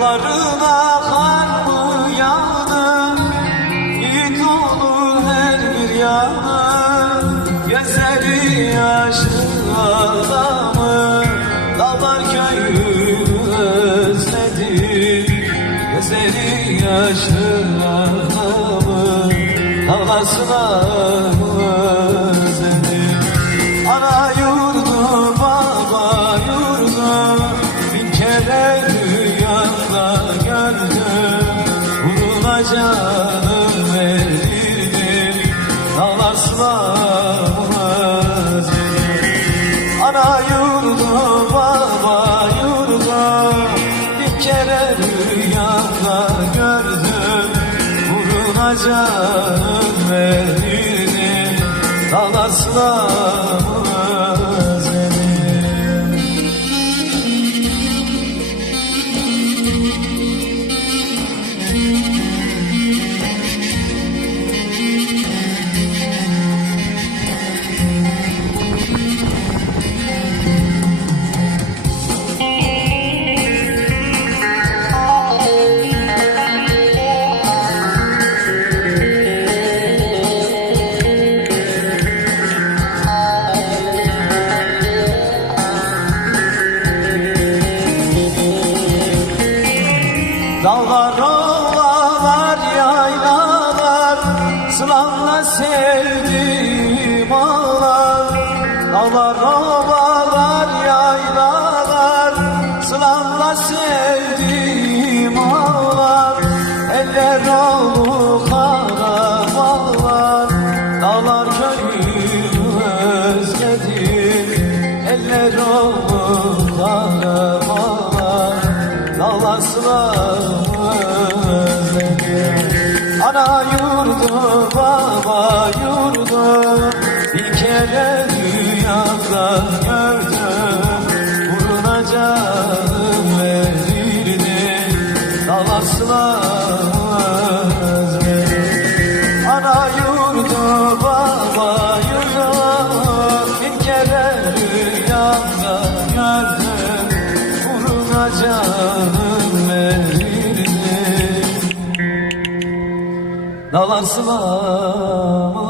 Dağlarına kar mı yağdı Yiğit olur her bir yanı Gözleri yaşlı adamı Dağlar köyü özledi. Gözleri yaşlı adamı Dağlar sınavı canım Dağlar sınavı özledim Ana yurdu baba Bir kere rüyamda gördüm Uğruna canım Dağlar, ovalar, yaylalar Sılanla sevdiğim ağlar. Dağlar, ovalar, yaylalar Sılanla sevdiğim ağlar. Eller oldu karamallar Dağlar köyü özledim Eller oldu karamallar Özledim Ana yurdu baba yurdu. Bir kere rüyamda gördüm. Verirdim Dağlar sınavı özledim Ana yurdu baba yurdu. Bir kere rüyamda gördüm. Canım Dağlar sıvamı